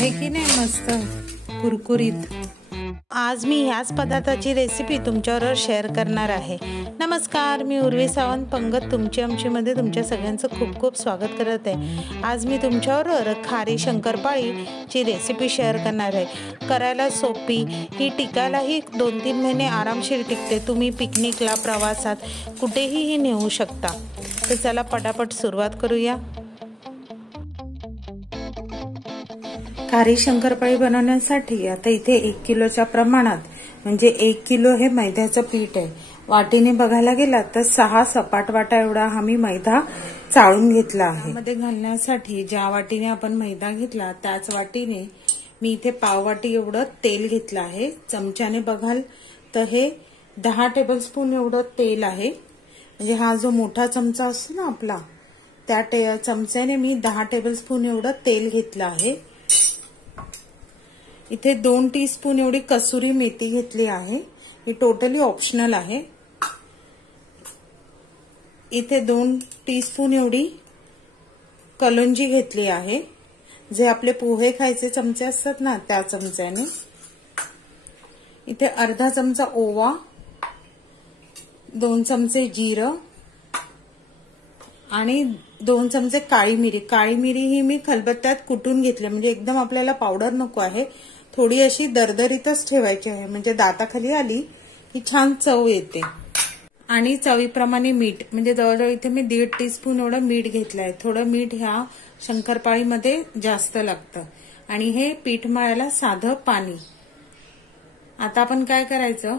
आहे की नाही मस्त कुरकुरीत। आज मी ह्याच पदार्थाची रेसिपी तुमच्याबरोबर शेअर करणार आहे। नमस्कार, मी उर्वी सावंत पंगत तुमची आमची मध्ये तुमच्या सगळ्यांचं खूप खूप स्वागत करत आहे। आज मी तुमच्याबरोबर खारी शंकरपाळीची रेसिपी शेअर करणार आहे। करायला सोपी, ही टिकायलाही 2-3 महिने आरामशीर टिकते। तुम्ही पिकनिकला, प्रवासात कुठेही नेऊ शकता। तर चला पटापट सुरुवात करूया। खारी शंकरपाळी बनवण्यासाठी आता इथे 1 किलोच्या प्रमाणात म्हणजे 1 किलो हे मैद्याचं पीठ आहे। वाटीने बघायला गेला तर 6 सपाट वाटा एवढा हा मी मैदा चाळून घेतला आहे। त्यामध्ये घालण्यासाठी ज्या वाटीने आपण मैदा घेतला त्याच वाटीने मी इथे पाव वाटी एवढं तेल घेतलं आहे। चमच्याने बघाल तर हे 10 टेबलस्पून एवढं तेल आहे। म्हणजे हा जो मोठा चमचा असतो ना आपला, त्या चमच्याने मी 10 टेबलस्पून एवढं तेल घेतलं आहे। इथे 2 टीस्पून एवढी कसुरी मेथी घेतली आहे। ही टोटली ऑप्शनल आहे। इथे 2 टीस्पून एवढी कलोंजी घेतली आहे, जे आपले पोहे खायचे चमचे असतात ना त्या चमच्याने। इथे अर्धा चमचा ओवा, 2 चमचे जिरं आणि 2 चमचे काळी मिरी। काळी मिरी ही मी खलबत्त्यात कुटून घेतली, म्हणजे एकदम आपल्याला पावडर नको आहे, थोडी अशी दरदरीतच ठेवायची आहे, म्हणजे दाताखाली आली की छान चव येते। आणि चवीप्रमाणे मीठ, म्हणजे जवळजवळ इथे मी 1.5 टीस्पून एवढं मीठ घेतलंय। थोडं मीठ ह्या शंकरपाळीमध्ये जास्त लागतं। आणि हे पीठ मळायला साधं पाणी। आता आपण काय करायचं,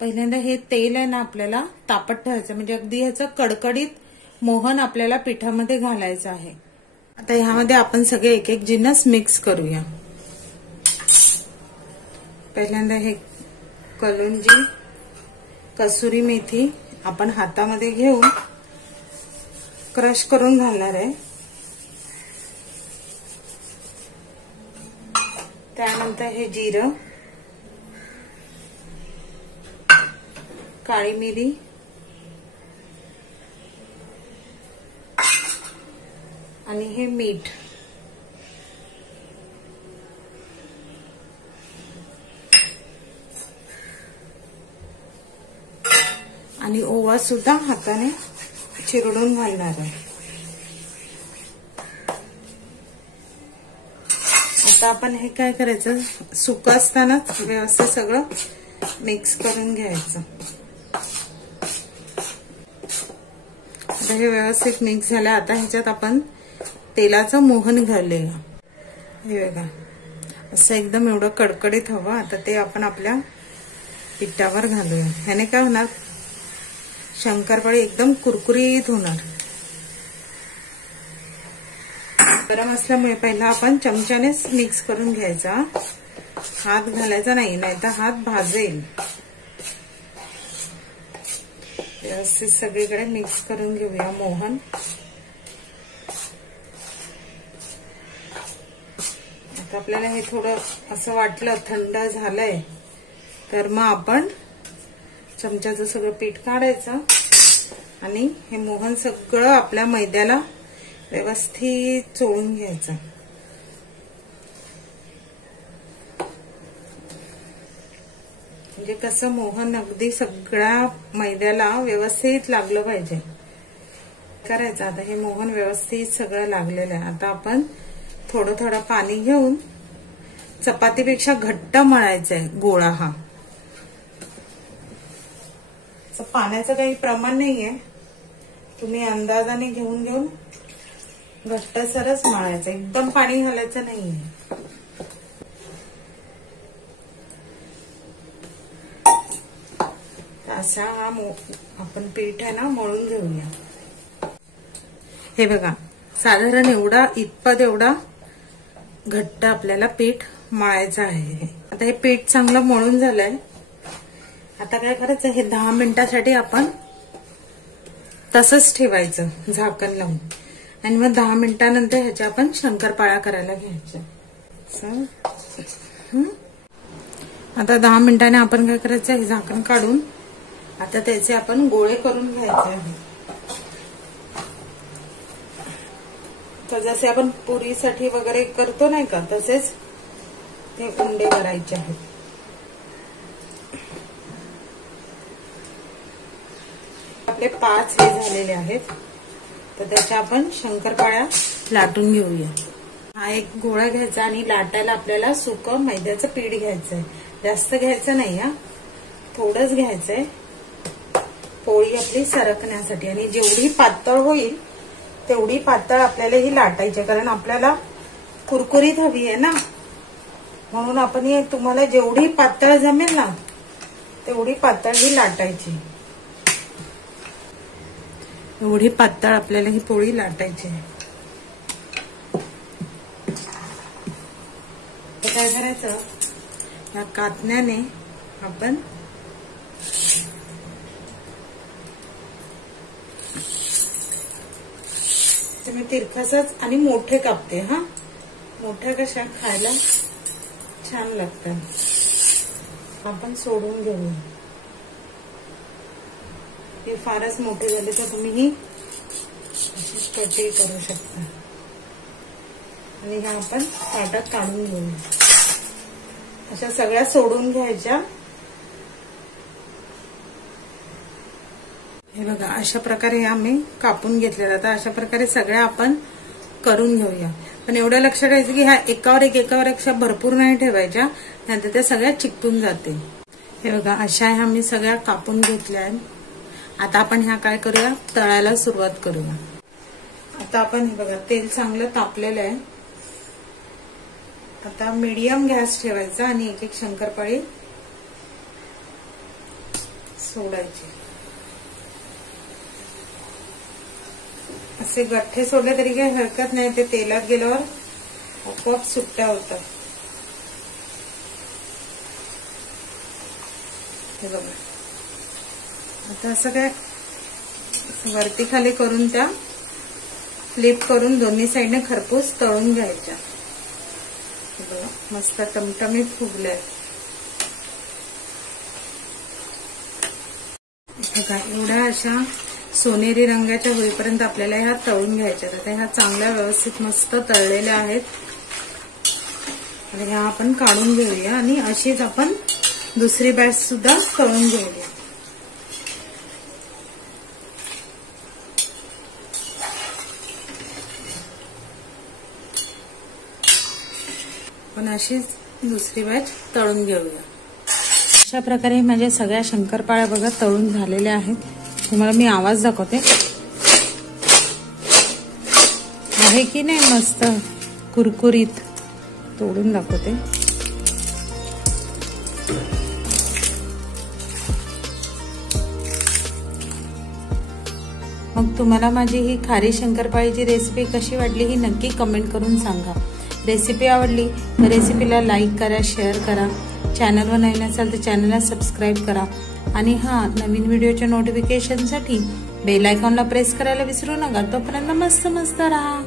पहिल्यांदा हे तेल आहे ना आपल्याला तापत ठेवायचं, म्हणजे अगदी ह्याचं कडकडीत मोहन आपल्याला पिठामध्ये घालायचं आहे। आता ह्यामध्ये आपण सगळे एक एक जिन्नस मिक्स करूया। पहिल्यांदा हे कलोंजी, कसुरी मेथी आपण हातामध्ये घेऊन क्रश करून घालणार आहे। त्यानंतर हे जिरं, काळी मिरी आणि हे मीठ। आणि ओवा सुद्धा हाताने चिरडून घालणार आहे। आता आपण हे काय करायचं, सुकं असतानाच व्यवस्थित सगळं मिक्स करून घ्यायचं। आता हे व्यवस्थित मिक्स झालं। आता ह्याच्यात आपण तेलाचं मोहन घालूया। हे बघा, असं एकदम एवढं कडकडीत हवं। आता ते आपण आपल्या पिठावर घालूया। ह्याने काय होणार, शंकरपाळी एकदम कुरकुरीत होणार। गरम असल्यामुळे पहिला आपण चमच्यानेच मिक्स करून घ्यायचा, हात घालायचा नाही, नाहीतर हात भाजेल। व्यवस्थित सगळीकडे मिक्स करून घेऊया मोहन। आता आपल्याला हे थोडं असं वाटलं थंड झालंय, तर मग आपण चमच्याचं सगळं पीठ काढायचं आणि हे मोहन सगळं आपल्या मैद्याला व्यवस्थित चोळून घ्यायचं। म्हणजे कसं मोहन अगदी सगळ्या मैद्याला व्यवस्थित लागलं पाहिजे करायचं। आता हे मोहन व्यवस्थित सगळं लागलेलं आहे। आता आपण थोडं थोडं पाणी घेऊन चपातीपेक्षा घट्ट मळायचंय गोळा हा। पाण्याचं काही प्रमाण नाहीये, तुम्ही अंदाजाने घेऊन घट्टसरच मळायचं, एकदम पाणी घालायचं नाहीये। असा हा आपण पीठ आहे ना मळून घेऊया। हे बघा, साधारण इतपत एवढा घट्ट आपल्याला पीठ मळायचं आहे। आता हे पीठ चांगलं मळून झालंय। आता काय करायचं, हे 10 मिनिटासाठी आपण तसंच ठेवायचं झाकण लावून, आणि मग 10 मिनिटानंतर ह्याच्या आपण शंकरपाळ्या करायला घ्यायच्या। आता 10 मिनिटाने आपण काय करायचं, हे झाकण काढून आता त्याचे आपण गोळे करून घ्यायचे आहे। तर जसे आपण पुरीसाठी वगैरे करतो नाही का, तसेच ते उंडे करायचे आहेत. आपले 5 हे झालेले आहेत. तर त्याच्या आपण शंकरपाळ्या लाटून घेऊया. हा एक गोळा घ्यायचा आणि लाटायला आपल्याला सुकं मैद्याचं पीठ घ्यायचंय. जास्त घ्यायचं नाही हा, थोडंच घ्यायचंय पोळी आपली सरकण्यासाठी. आणि जेवढी पातळ होईल तेवढी पातळ आपल्याला ही लाटायची, कारण आपल्याला कुरकुरीत हवी आहे ना, म्हणून आपण हे तुम्हाला जेवढी पातळ जमेल ना तेवढी पातळ ही लाटायची. एवढी पातळ आपल्याला ही पोळी लाटायची आहे. काय करायचं, या कातण्याने आपण मी तिरकासच आणि मोठे कापते. हा, मोठ्या कशा खायला छान लागतात. आपण सोडून घेऊया. हे फारच मोठे झाले तर तुम्ही ही कटी करू शकता. आणि ह्या आपण ताटात काढून घेऊया. अशा सगळ्या सोडून घ्यायच्या. हे बघा, अशा प्रकारे ह्या मी कापून घेतल्या जातात. अशा प्रकारे सगळ्या आपण करून घेऊया. पण एवढं लक्षात ठेवायचं की ह्या एकावर एक अशा भरपूर नाही ठेवायच्या, नंतर त्या सगळ्या चिकटून जातील. हे बघा, अशा ह्या मी सगळ्या कापून घेतल्या आहेत. आता आपण ह्या काय करूया, तळायला सुरुवात करूया. आता आपण हे बघा, तेल चांगलं तापलेलं आहे. आता मीडियम गॅस ठेवायचा आणि एक एक शंकरपाळी सोडायची. असे गठ्ठे सोडले तरी काही हरकत नाही, ते तेलात गेल्यावर आपोआप सुट्ट्या होतात. हे बघा, आता असं काय वरती खाली करून त्या फ्लिप करून दोन्ही साईडने खरपूस तळून घ्यायच्या. बघा, मस्त टमटमीत फुगल्या. बघा, एवढ्या अशा सोनेरी रंगाच्या होईपर्यंत आपल्याला ह्या तळून घ्यायच्या. आता ह्या चांगल्या व्यवस्थित मस्त तळलेल्या आहेत. आणि ह्या आपण काढून घेऊया आणि अशीच आपण दुसरी बॅच सुद्धा तळून घेऊया. पण अशीच दुसरी बॅच तळून घेऊया. अशा प्रकारे माझ्या सगळ्या शंकरपाळ्या बघा तळून झालेल्या आहेत. तुम्हाला मी आवाज दाखवते. आहे की नाही मस्त कुरकुरीत, तोडून दाखवते. मग तुम्हाला माझी ही खारी शंकरपाळीची रेसिपी कशी वाटली ही नक्की कमेंट करून सांगा. रेसिपी आवडली तर रेसिपीला लाईक करा, शेअर करा. चॅनलवर नवीन असाल तर चॅनलला सबस्क्राईब करा. आणि नवीन व्हिडिओच्या नोटिफिकेशनसाठी बेल आयकॉनला प्रेस करायला विसरू नका. तोपर्यंत मस्त मस्त राहा.